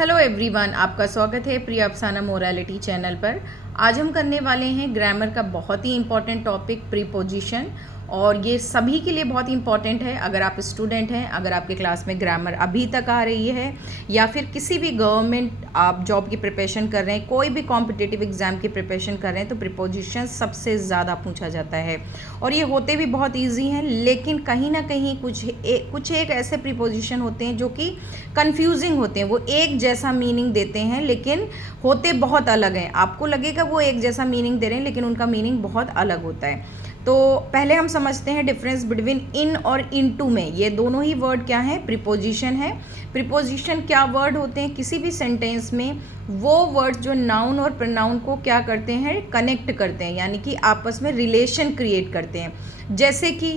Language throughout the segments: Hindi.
हेलो एवरीवन, आपका स्वागत है प्रिया अफसाना मोरालिटी चैनल पर। आज हम करने वाले हैं ग्रामर का बहुत ही इम्पॉर्टेंट टॉपिक प्रीपोजिशन, और ये सभी के लिए बहुत इंपॉर्टेंट है। अगर आप स्टूडेंट हैं, अगर आपके क्लास में ग्रामर अभी तक आ रही है, या फिर किसी भी गवर्नमेंट आप जॉब की प्रिपरेशन कर रहे हैं, कोई भी कॉम्पिटिटिव एग्ज़ाम की प्रिपरेशन कर रहे हैं, तो प्रीपोजिशन सबसे ज़्यादा पूछा जाता है। और ये होते भी बहुत ईजी हैं, लेकिन कहीं ना कहीं कुछ एक ऐसे प्रीपोजिशन होते हैं जो कि कंफ्यूजिंग होते हैं। वो एक जैसा मीनिंग देते हैं लेकिन होते बहुत अलग हैं। आपको लगेगा वो एक जैसा मीनिंग दे रहे हैं, लेकिन उनका मीनिंग बहुत अलग होता है। तो पहले हम समझते हैं डिफरेंस बिटवीन इन और इनटू में। ये दोनों ही वर्ड क्या है? प्रीपोजिशन है। प्रीपोजिशन क्या वर्ड होते हैं? किसी भी सेंटेंस में वो वर्ड जो नाउन और प्रोनाउन को क्या करते हैं? कनेक्ट करते हैं, यानी कि आपस में रिलेशन क्रिएट करते हैं। जैसे कि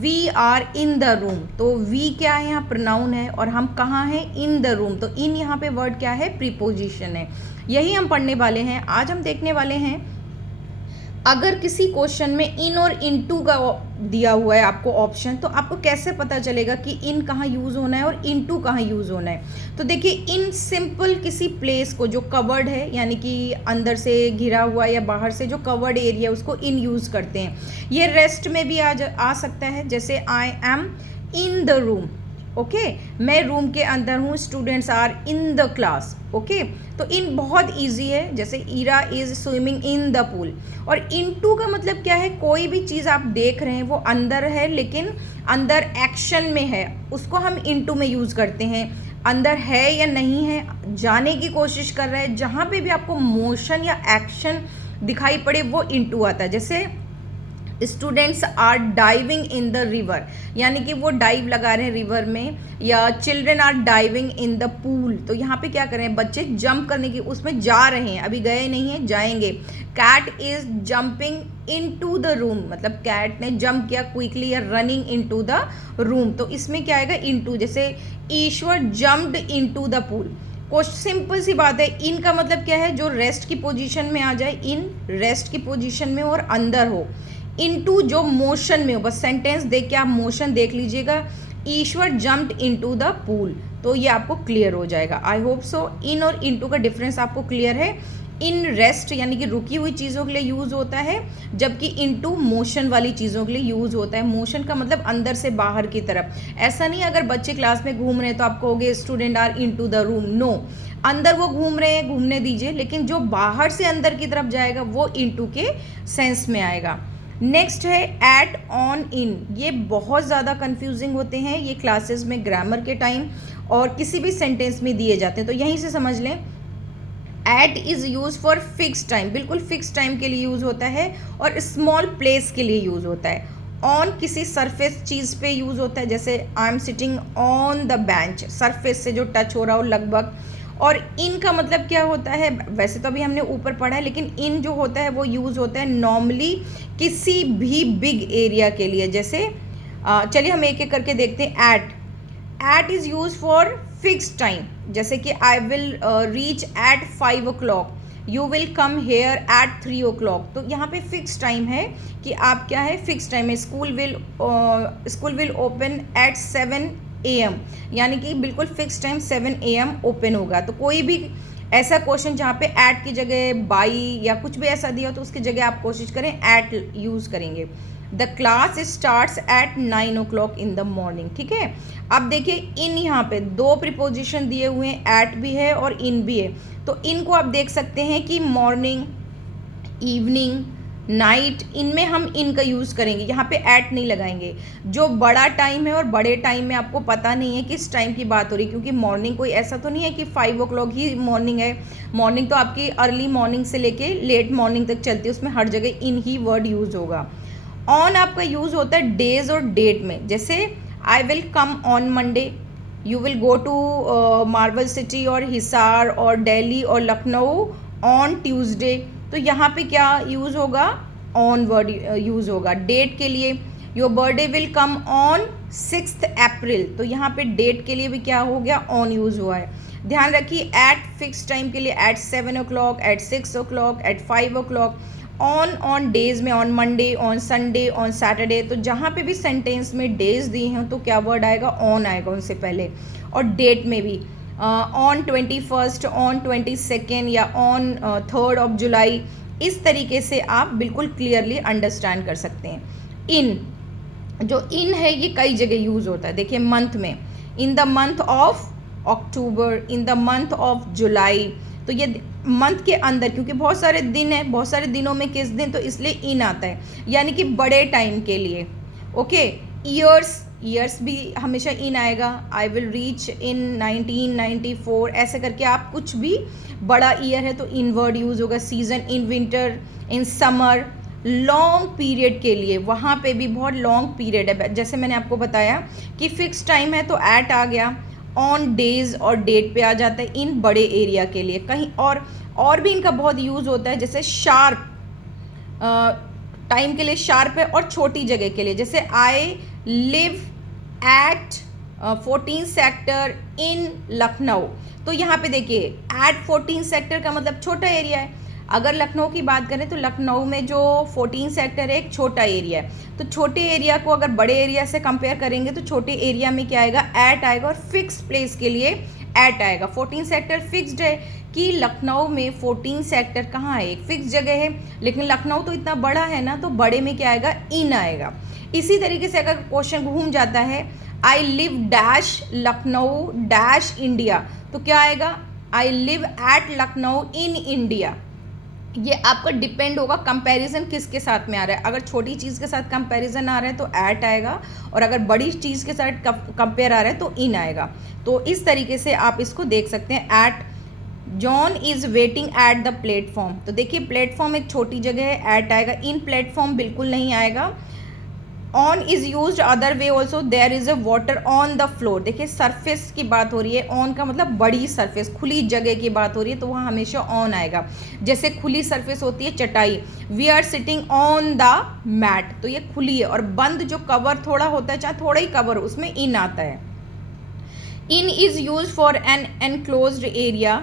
we are in the room, तो वी क्या है? यहाँ प्रोनाउन है, और हम कहाँ हैं? In the room. तो इन यहाँ पे वर्ड क्या है? प्रीपोजिशन है। यही हम पढ़ने वाले हैं। आज हम देखने वाले हैं, अगर किसी क्वेश्चन में इन और इनटू का दिया हुआ है आपको ऑप्शन, तो आपको कैसे पता चलेगा कि इन कहाँ यूज़ होना है और इनटू कहाँ यूज़ होना है? तो देखिए, इन सिंपल किसी प्लेस को जो कवर्ड है, यानी कि अंदर से घिरा हुआ या बाहर से जो कवर्ड एरिया, उसको इन यूज़ करते हैं। ये रेस्ट में भी आ सकता है, जैसे I am in the room. Okay, मैं रूम के अंदर हूँ। Students are in the class. Okay, तो इन बहुत इजी है, जैसे Ira is swimming in the pool. और इनटू का मतलब क्या है? कोई भी चीज़ आप देख रहे हैं वो अंदर है, लेकिन अंदर एक्शन में है, उसको हम इनटू में यूज़ करते हैं। अंदर है या नहीं है, जाने की कोशिश कर रहा है, जहाँ पे भी आपको मोशन या एक्शन दिखाई पड़े वो इनटू आता है। जैसे students are diving in the river, यानी कि वो डाइव लगा रहे हैं रिवर में। या children are diving in the pool, तो यहाँ पे क्या कर रहे हैं? बच्चे जंप करने की उसमें जा रहे हैं, अभी गए नहीं हैं, जाएंगे। Cat is jumping into the room, मतलब कैट ने जंप किया क्विकली, या running into the room. तो इसमें क्या आएगा? Into. जैसे Ishwar jumped into the pool. कुछ सिंपल सी बात है। इन का मतलब क्या है? जो रेस्ट की पोजीशन में आ जाए, इन रेस्ट की पोजीशन में और अंदर हो। इनटू जो मोशन में हो, बस सेंटेंस देख के आप मोशन देख लीजिएगा। ईश्वर जम्प्ड इनटू द पूल, तो ये आपको क्लियर हो जाएगा। I hope so. इन और इनटू का डिफरेंस आपको क्लियर है। इन रेस्ट यानी कि रुकी हुई चीज़ों के लिए यूज़ होता है, जबकि इनटू मोशन वाली चीज़ों के लिए यूज़ होता है। मोशन का मतलब अंदर से बाहर की तरफ। ऐसा नहीं अगर बच्चे क्लास में घूम रहे हैं तो आप कहोगे student are into the room. No, अंदर वो घूम रहे हैं, घूमने दीजिए, लेकिन जो बाहर से अंदर की तरफ जाएगा वो इनटू के सेंस में आएगा। नेक्स्ट है एट, ऑन, इन। ये बहुत ज़्यादा कंफ्यूजिंग होते हैं ये क्लासेस में ग्रामर के टाइम, और किसी भी सेंटेंस में दिए जाते हैं। तो यहीं से समझ लें, at is use for fix time, बिल्कुल फिक्स टाइम के लिए यूज़ होता है, और स्मॉल प्लेस के लिए यूज़ होता है। ऑन किसी सरफेस चीज़ पे यूज़ होता है, जैसे I am sitting on the bench, surface से जो टच हो रहा हो लगभग। और इन का मतलब क्या होता है? वैसे तो अभी हमने ऊपर पढ़ा है, लेकिन इन जो होता है वो यूज़ होता है नॉर्मली किसी भी बिग एरिया के लिए। जैसे चलिए हम एक एक करके देखते हैं। At is use for fix time, जैसे कि I will reach at 5 o'clock, you will come here at 3 o'clock। तो यहाँ पे फिक्स टाइम है कि आप क्या है? फिक्स टाइम है। School will open at 7 AM, यानी कि बिल्कुल फिक्स टाइम 7 AM ओपन होगा। तो कोई भी ऐसा क्वेश्चन जहाँ पे एट की जगह बाई या कुछ भी ऐसा दिया हो, तो उसकी जगह आप कोशिश करें एट यूज़ करेंगे। The class starts at 9 o'clock in the morning. ठीक है, अब देखिए इन, यहाँ पे दो प्रीपोजिशन दिए हुए हैं, एट भी है और इन भी है। तो इनको आप देख सकते हैं कि मॉर्निंग, इवनिंग, नाइट, इनमें हम इन का यूज़ करेंगे, यहाँ पे एट नहीं लगाएंगे। जो बड़ा टाइम है और बड़े टाइम में आपको पता नहीं है किस टाइम की बात हो रही है, क्योंकि मॉर्निंग कोई ऐसा तो नहीं है कि 5 o'clock ही मॉर्निंग है। मॉर्निंग तो आपकी अर्ली मॉर्निंग से लेके लेट मॉर्निंग तक चलती है, उसमें हर जगह इन ही वर्ड यूज़ होगा। ऑन आपका यूज़ होता है डेज और डेट में, जैसे I will come on Monday, you will go to marble city और हिसार और दिल्ली और लखनऊ ऑन ट्यूसडे। तो यहाँ पे क्या यूज़ होगा? ऑन वर्ड यूज़ होगा। डेट के लिए your birthday will come on 6 अप्रैल, तो यहाँ पे डेट के लिए भी क्या हो गया? ऑन यूज़ हुआ है। ध्यान रखिए, एट फिक्स टाइम के लिए at 7 o'clock, at 6 o'clock, at 5 o'clock। On days में on Monday, on Sunday, on Saturday. तो जहाँ पे भी सेंटेंस में डेज दिए हैं तो क्या वर्ड आएगा? ऑन आएगा उनसे पहले। और डेट में भी ऑन 21, ऑन 22 या ऑन 3 जुलाई, इस तरीके से आप बिल्कुल क्लियरली अंडरस्टैंड कर सकते हैं। इन, जो इन है ये कई जगह यूज़ होता है। देखिए मंथ में, in the month of October, in the month of July, तो ये मंथ के अंदर, क्योंकि बहुत सारे दिन हैं, बहुत सारे दिनों में किस दिन, तो इसलिए इन आता है, यानी कि बड़े टाइम के लिए। ओके, ईयर्स, ईयर्स भी हमेशा इन आएगा। आई विल रीच इन 1994, ऐसे करके आप कुछ भी बड़ा ईयर है तो इन वर्ड यूज़ होगा। Season, in winter, in summer, long period के लिए, वहाँ पे भी बहुत लॉन्ग पीरियड है। जैसे मैंने आपको बताया कि फिक्स टाइम है तो एट आ गया, ऑन डेज और डेट पे आ जाता है इन बड़े एरिया के लिए। कहीं और भी इनका बहुत यूज़ होता है, जैसे शार्प, टाइम के लिए शार्प है, और छोटी जगह के लिए, जैसे I live at 14 sector in Lucknow. तो यहाँ पे देखिए एट 14 सेक्टर का मतलब छोटा एरिया है। अगर लखनऊ की बात करें तो लखनऊ में जो 14 सेक्टर है एक छोटा एरिया है। तो छोटे एरिया को अगर बड़े एरिया से कंपेयर करेंगे तो छोटे एरिया में क्या आएगा, एट आएगा, और फिक्स प्लेस के लिए एट आएगा। 14 सेक्टर फिक्स्ड है कि लखनऊ में 14 सेक्टर कहाँ है, एक फिक्स जगह है, लेकिन लखनऊ तो इतना बड़ा है ना, तो बड़े में क्या आएगा, इन आएगा। इसी तरीके से अगर क्वेश्चन घूम जाता है, I live dash Lucknow dash India, तो क्या आएगा, I live at Lucknow in India. ये आपका डिपेंड होगा कंपैरिजन किसके साथ में आ रहा है। अगर छोटी चीज़ के साथ कंपैरिजन आ रहा है तो ऐट आएगा, और अगर बड़ी चीज़ के साथ कंपेयर आ रहा है तो इन आएगा। तो इस तरीके से आप इसको देख सकते हैं। At John is waiting at the platform, तो देखिए प्लेटफॉर्म एक छोटी जगह है, एट आएगा। इन प्लेटफॉर्म बिल्कुल नहीं आएगा। On is use other way also, there is a water on the floor. देखिए सरफेस की बात हो रही है, ऑन का मतलब बड़ी सरफेस, खुली जगह की बात हो रही है, तो वहाँ हमेशा ऑन आएगा। जैसे खुली सरफेस होती है चटाई, we are sitting on the mat, तो ये खुली है। और बंद जो कवर थोड़ा होता है, चाहे थोड़ा ही कवर हो, उसमें इन आता है। In is use for an enclosed area,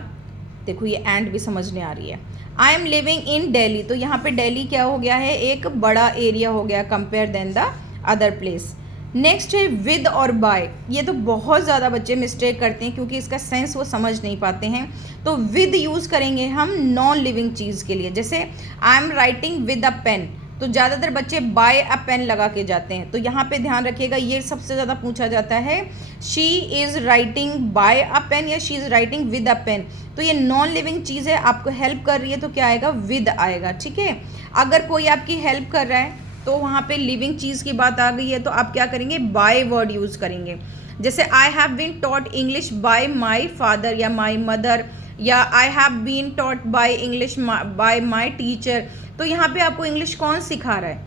देखो ये एंड भी समझने आ रही है। I am living in Delhi, तो यहाँ पे दिल्ली क्या हो गया है, एक बड़ा एरिया हो गया compare then the other place. Next है विद और बाय, ये तो बहुत ज़्यादा बच्चे मिस्टेक करते हैं क्योंकि इसका सेंस वो समझ नहीं पाते हैं। तो विद यूज़ करेंगे हम नॉन लिविंग चीज़ के लिए, जैसे I am writing with a pen, तो ज़्यादातर बच्चे बाय अ पेन लगा के जाते हैं। तो यहाँ पे ध्यान रखिएगा, ये सबसे ज़्यादा पूछा जाता है, she is writing by a pen या she is writing with a pen. तो ये नॉन लिविंग चीज़ है, आपको हेल्प कर रही है, तो क्या आएगा, विद आएगा। ठीक है, अगर कोई आपकी हेल्प कर रहा है तो वहाँ पे लिविंग चीज़ की बात आ गई है, तो आप क्या करेंगे, बाय वर्ड यूज़ करेंगे। जैसे I have been taught English by my father या माई मदर, या I have been taught by English by my teacher. तो यहाँ पे आपको इंग्लिश कौन सिखा रहा है,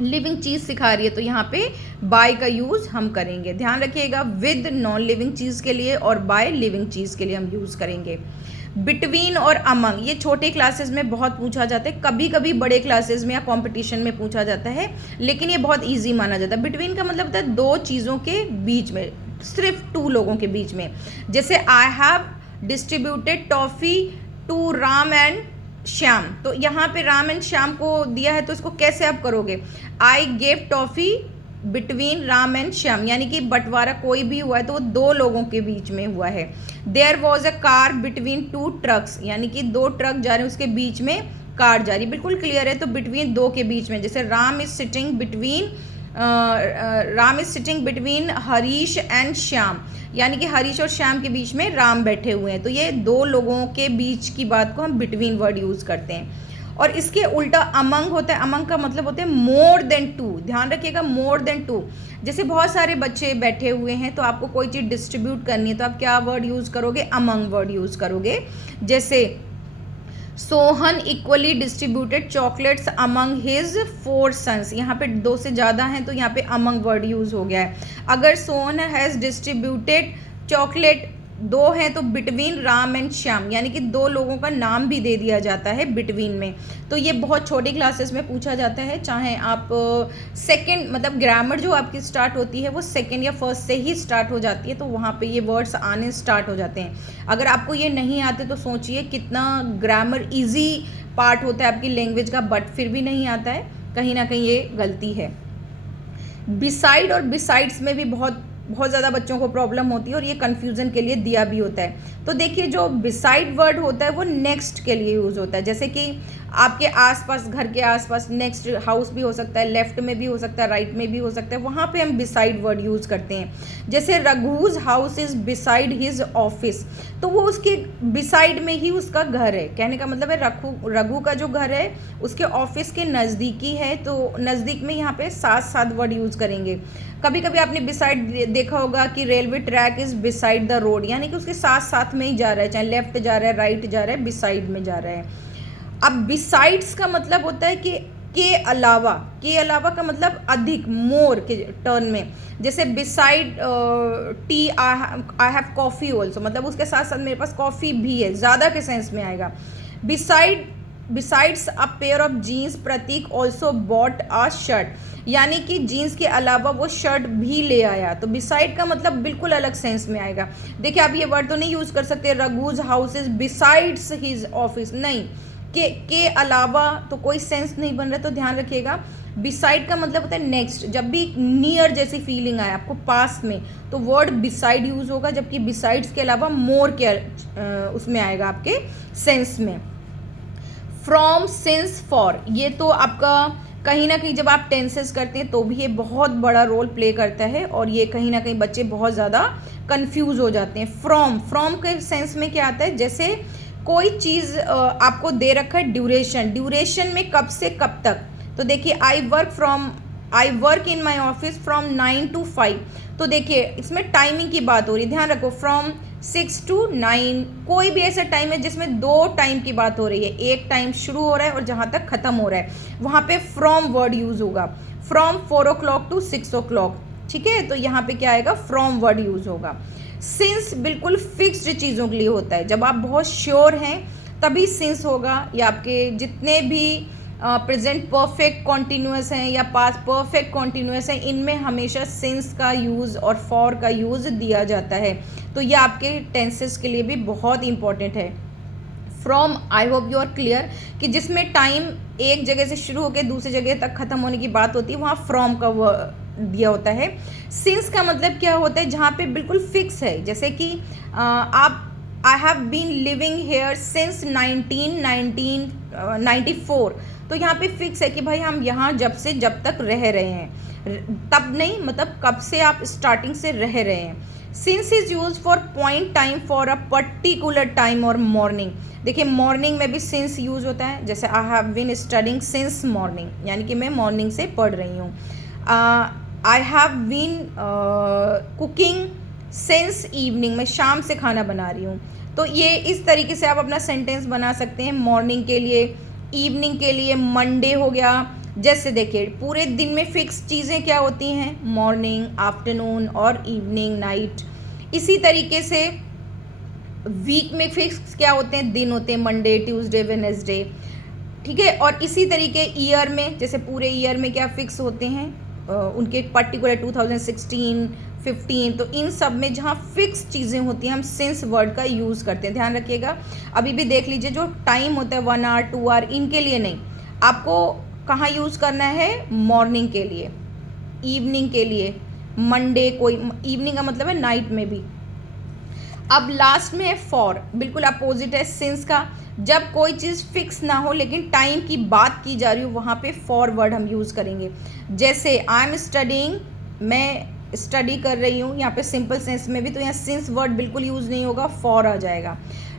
लिविंग चीज़ सिखा रही है, तो यहाँ पे बाय का यूज़ हम करेंगे। ध्यान रखिएगा, विद नॉन लिविंग चीज़ के लिए और बाय लिविंग चीज़ के लिए हम यूज़ करेंगे। बिटवीन और अमंग, ये छोटे क्लासेस में बहुत पूछा जाता है, कभी कभी बड़े क्लासेस में या कंपटीशन में पूछा जाता है, लेकिन ये बहुत इजी माना जाता है। बिटवीन का मतलब होता है दो चीज़ों के बीच में, सिर्फ टू लोगों के बीच में। जैसे I have distributed toffee to Ram and Shyam, तो यहाँ पे राम एंड श्याम को दिया है, तो इसको कैसे आप करोगे, I gave toffee between Ram and Shyam, यानी कि बंटवारा कोई भी हुआ है तो वो दो लोगों के बीच में हुआ है। There was a car between two trucks, यानी कि दो ट्रक जा रहे हैं, उसके बीच में कार जा रही, बिल्कुल क्लियर है। तो बिटवीन दो के बीच में, जैसे Ram is sitting between Harish and Shyam, यानी कि हरीश और श्याम के बीच में राम बैठे हुए हैं, तो ये दो लोगों के बीच की बात को हम बिटवीन वर्ड यूज़ करते हैं। और इसके उल्टा अमंग होता है, अमंग का मतलब होता है मोर देन टू। ध्यान रखिएगा, मोर देन टू, जैसे बहुत सारे बच्चे बैठे हुए हैं तो आपको कोई चीज़ डिस्ट्रीब्यूट करनी है, तो आप क्या वर्ड यूज़ करोगे, अमंग वर्ड यूज़ करोगे। जैसे Sohan equally distributed chocolates among his 4 sons, यहाँ पे दो से ज़्यादा हैं तो यहाँ पे अमंग वर्ड यूज़ हो गया है। अगर सोहन हैज़ डिस्ट्रीब्यूटेड चॉकलेट, दो हैं तो बिटवीन राम एंड श्याम, यानी कि दो लोगों का नाम भी दे दिया जाता है बिटवीन में। तो ये बहुत छोटी क्लासेस में पूछा जाता है, चाहे आप सेकंड, मतलब ग्रामर जो आपकी स्टार्ट होती है वो सेकंड या फर्स्ट से ही स्टार्ट हो जाती है, तो वहाँ पे ये वर्ड्स आने स्टार्ट हो जाते हैं। अगर आपको ये नहीं आते तो सोचिए कितना ग्रामर ईजी पार्ट होता है आपकी लैंग्वेज का, बट फिर भी नहीं आता है, कहीं ना कहीं ये गलती है। बिसाइड और बिसाइड्स में भी बहुत बहुत ज़्यादा बच्चों को प्रॉब्लम होती है और ये कन्फ्यूज़न के लिए दिया भी होता है। तो देखिए जो बिसाइड वर्ड होता है वो नेक्स्ट के लिए यूज़ होता है, जैसे कि आपके आसपास, घर के आसपास नेक्स्ट हाउस भी हो सकता है, लेफ्ट में भी हो सकता है, राइट में भी हो सकता है, वहाँ पे हम बिसाइड वर्ड यूज़ करते हैं। जैसे Raghu's house is beside his office, तो वो उसके बिसाइड में ही उसका घर है। कहने का मतलब है रघु का जो घर है उसके ऑफिस के नज़दीकी है, तो नज़दीक में यहाँ पे साथ साथ वर्ड यूज़ करेंगे। कभी कभी आपने बिसाइड देखा होगा कि railway track is beside the road, यानी कि उसके साथ साथ में ही जा रहा है, चाहे लेफ्ट जा रहा है, राइट जा रहा है, बिसाइड में जा रहा है। अब बिसाइड्स का मतलब होता है कि के अलावा, के अलावा का मतलब अधिक, मोर के टर्न में। जैसे beside T I have coffee also, मतलब उसके साथ साथ मेरे पास कॉफ़ी भी है, ज़्यादा के सेंस में आएगा। Besides a pair of jeans Pratik also bought a shirt, यानी कि जीन्स के अलावा वो शर्ट भी ले आया। तो बिसाइड का मतलब बिल्कुल अलग सेंस में आएगा। देखिए आप ये वर्ड तो नहीं यूज़ कर सकते Raghu's house is besides his office, नहीं, के अलावा तो कोई सेंस नहीं बन रहा, तो ध्यान रखिएगा। बिसाइड का मतलब होता है नेक्स्ट, जब भी नियर जैसी फीलिंग आए आपको, पास में, तो वर्ड बिसाइड यूज़ होगा, जबकि बिसाइड्स के अलावा मोर के उसमें आएगा आपके सेंस में। फ्रॉम, सिंस, फॉर, ये तो आपका कहीं ना कहीं जब आप टेंसेस करते हैं तो भी ये बहुत बड़ा रोल प्ले करता है, और ये कहीं ना कहीं बच्चे बहुत ज़्यादा कंफ्यूज हो जाते हैं। फ्रॉम के सेंस में क्या आता है, जैसे कोई चीज़ आपको दे रखा है ड्यूरेशन में कब से कब तक। तो देखिए I work in my office from 9 to 5, तो देखिए इसमें टाइमिंग की बात हो रही है, ध्यान रखो, फ्रॉम 6 to 9, कोई भी ऐसा टाइम है जिसमें दो टाइम की बात हो रही है, एक टाइम शुरू हो रहा है और जहाँ तक ख़त्म हो रहा है, वहाँ पे फ्रॉम वर्ड यूज़ होगा। फ्रॉम 4 o'clock to 6 o'clock, ठीक है, तो यहाँ पे क्या आएगा, फ्रॉम वर्ड यूज़ होगा। सिंस बिल्कुल फिक्स्ड चीज़ों के लिए होता है, जब आप बहुत श्योर हैं तभी सिंस होगा, या आपके जितने भी प्रेजेंट परफेक्ट कॉन्टिन्यूअस हैं या पास्ट परफेक्ट कॉन्टिन्यूअस हैं, इनमें हमेशा सिंस का यूज़ और फॉर का यूज़ दिया जाता है। तो ये आपके टेंसेस के लिए भी बहुत इंपॉर्टेंट है। From, I hope you are clear, कि जिसमें टाइम एक जगह से शुरू होकर दूसरी जगह तक ख़त्म होने की बात होती है, वहाँ फ्रॉम का दिया होता है। सिंस का मतलब क्या होता है, जहाँ पे बिल्कुल फिक्स है, जैसे कि आप I have been living here since 1994, तो यहाँ पे फिक्स है कि भाई हम यहाँ जब से जब तक रह रहे हैं, तब नहीं, मतलब कब से आप स्टार्टिंग से रह रहे हैं। Since is use for point time for a particular time और मॉर्निंग। देखिए मॉर्निंग में भी सिंस यूज होता है, जैसे I have been studying since morning, यानी कि मैं मॉर्निंग से पढ़ रही हूँ। I have been cooking since evening, मैं शाम से खाना बना रही हूँ। तो ये इस तरीके से आप अपना सेंटेंस बना सकते हैं, मॉर्निंग के लिए, इवनिंग के लिए, मंडे हो गया। जैसे देखिए पूरे दिन में फिक्स चीज़ें क्या होती हैं, मॉर्निंग, आफ्टरनून और इवनिंग, नाइट। इसी तरीके से वीक में फिक्स क्या होते हैं, दिन होते हैं, मंडे, ट्यूसडे, वेडनेसडे, ठीक है। और इसी तरीके ईयर में, जैसे पूरे ईयर में क्या फिक्स होते हैं, उनके पर्टिकुलर 2016, 15, तो इन सब में जहाँ फिक्स चीज़ें होती हैं हम सिंस वर्ड का यूज़ करते हैं, ध्यान रखिएगा। अभी भी देख लीजिए जो टाइम होता है 1 hour 2 hour, इनके लिए नहीं, आपको कहाँ यूज़ करना है, मॉर्निंग के लिए, इवनिंग के लिए, मंडे, कोई इवनिंग का मतलब है नाइट में भी। अब लास्ट में है फॉर, बिल्कुल अपोजिट है सिंस का, जब कोई चीज़ फिक्स ना हो लेकिन टाइम की बात की जा रही हो, वहाँ पे फॉर वर्ड हम यूज़ करेंगे। जैसे आई एम स्टडिंग, मैं स्टडी कर रही हूँ, यहाँ पे सिंपल सेंस में भी, तो यहाँ सिंस वर्ड बिल्कुल यूज़ नहीं होगा, फॉर आ जाएगा।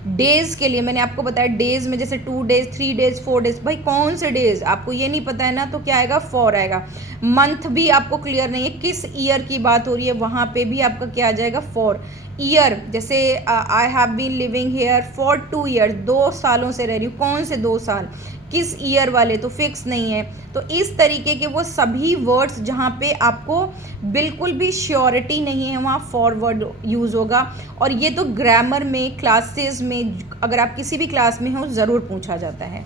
डेज़ के लिए मैंने आपको बताया, डेज़ में जैसे 2 days, 3 days, 4 days, भाई कौन से डेज़ आपको ये नहीं पता है ना, तो क्या आएगा, फॉर आएगा। मंथ भी आपको क्लियर नहीं है किस ईयर की बात हो रही है, वहाँ पे भी आपका क्या आ जाएगा, फॉर। ईयर, जैसे I have been living here for 2 years, 2 सालों से रह रही हूँ, कौन से 2 साल, किस ईयर वाले, तो फिक्स नहीं है। तो इस तरीके के वो सभी वर्ड्स जहाँ पे आपको बिल्कुल भी श्योरिटी नहीं है, वहाँ फॉरवर्ड यूज़ होगा। और ये तो ग्रामर में, क्लासेस में, अगर आप किसी भी क्लास में हो ज़रूर पूछा जाता है।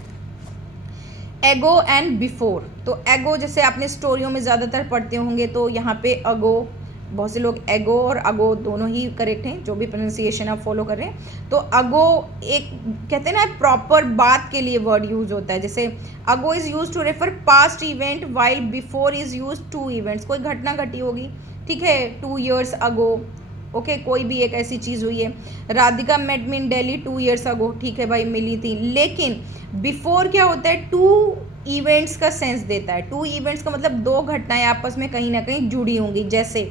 एगो एंड बिफोर, तो एगो जैसे आपने स्टोरियों में ज़्यादातर पढ़ते होंगे, तो यहाँ पे अगो, बहुत से लोग एगो और अगो दोनों ही करेक्ट हैं, जो भी प्रोनाउंसिएशन आप फॉलो कर रहे हैं। तो अगो एक कहते हैं ना प्रॉपर बात के लिए वर्ड यूज होता है, जैसे ago is use to refer past event while before is use to events, कोई घटना घटी होगी, ठीक है, 2 years ago, ओके, कोई भी एक ऐसी चीज़ हुई है। राधिका मेट मी इन दिल्ली 2 years ago, ठीक है भाई, मिली थी। लेकिन बिफोर क्या होता है, 2 इवेंट्स का सेंस देता है। 2 इवेंट्स का मतलब 2 घटनाएं आपस में कहीं ना कहीं जुड़ी होंगी। जैसे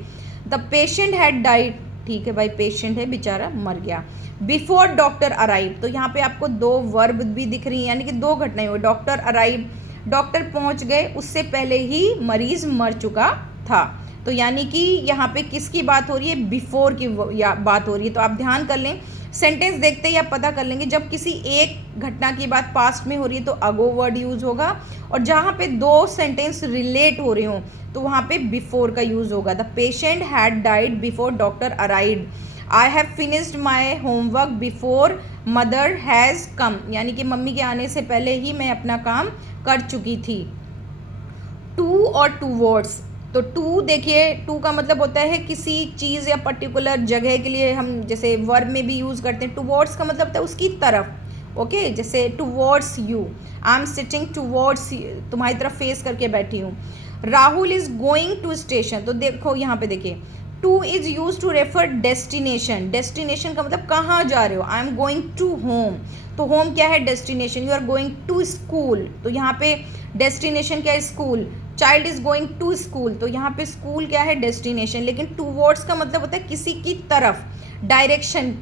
द पेशेंट हैड डाइड, ठीक है भाई, पेशेंट है बेचारा, मर गया। बिफोर डॉक्टर अराइव, तो यहाँ पे आपको 2 वर्ब भी दिख रही हैं, यानी कि 2 घटनाएं हुई। डॉक्टर अराइव, डॉक्टर पहुँच गए, उससे पहले ही मरीज मर चुका था। तो यानी कि यहाँ पे किसकी बात हो रही है, बिफोर की बात हो रही है। तो आप ध्यान कर लें, सेंटेंस देखते ही आप पता कर लेंगे जब किसी एक घटना की बात पास्ट में हो रही है तो अगो वर्ड यूज़ होगा, और जहाँ पे 2 सेंटेंस रिलेट हो रहे हों तो वहाँ पे बिफोर का यूज़ होगा। The patient had died before doctor arrived. I have finished my homework before mother has come, यानी कि मम्मी के आने से पहले ही मैं अपना काम कर चुकी थी। टू और टूवर्ड्स, तो टू देखिए, टू का मतलब होता है किसी चीज़ या पर्टिकुलर जगह के लिए हम जैसे वर्ब में भी यूज़ करते हैं। टूवर्ड्स का मतलब होता है उसकी तरफ, ओके, जैसे towards you, I am sitting towards, तुम्हारी तरफ फेस करके बैठी हूँ। Rahul is going to station, तो देखो यहाँ पे देखिए, to is use to refer destination. Destination का मतलब कहाँ जा रहे हो, I am going to home, तो होम क्या है, destination. You are going to school, तो यहाँ पे डेस्टिनेशन क्या है, school. Child is going to school, तो यहाँ पे स्कूल क्या है, डेस्टिनेशन। लेकिन टूवर्ड्स का मतलब होता है किसी की तरफ, डायरेक्शन।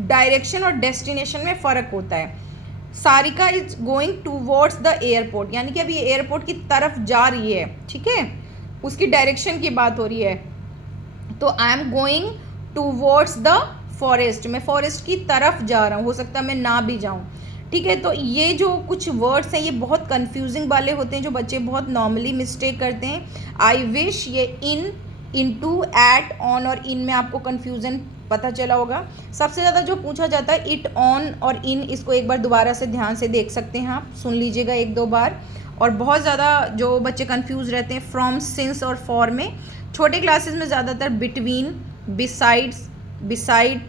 डायरेक्शन और डेस्टिनेशन में फ़र्क होता है। Sarika is going towards the airport, यानी कि अभी एयरपोर्ट की तरफ जा रही है, ठीक है, उसकी डायरेक्शन की बात हो रही है। तो आई am going towards the forest, मैं फॉरेस्ट की तरफ जा रहा हूँ, हो सकता है मैं ना भी जाऊँ, ठीक है। तो ये जो कुछ वर्ड्स हैं ये बहुत कंफ्यूजिंग वाले होते हैं जो बच्चे बहुत नॉर्मली मिस्टेक करते हैं। आई विश, ये इन, इनटू, एट, ऑन और इन में आपको कंफ्यूजन पता चला होगा। सबसे ज़्यादा जो पूछा जाता है इट, ऑन और इन, इसको एक बार दोबारा से ध्यान से देख सकते हैं आप, सुन लीजिएगा 1-2 बार। और बहुत ज़्यादा जो बच्चे कंफ्यूज रहते हैं फ्रॉम, सिंस और फॉर में, छोटे क्लासेस में ज़्यादातर बिटवीन, बिसाइड्स, बिसाइड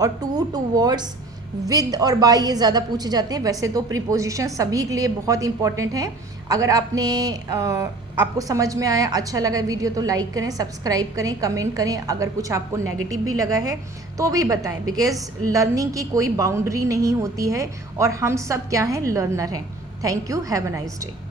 और टू, टूवर्ड्स, विद और बाय, ये ज़्यादा पूछे जाते हैं। वैसे तो प्रीपोजिशन सभी के लिए बहुत इंपॉर्टेंट हैं। अगर आपको समझ में आया, अच्छा लगा वीडियो, तो लाइक करें, सब्सक्राइब करें, कमेंट करें। अगर कुछ आपको नेगेटिव भी लगा है तो भी बताएं, बिकॉज़ लर्निंग की कोई बाउंड्री नहीं होती है और हम सब क्या हैं, लर्नर हैं। Thank you, have a nice day.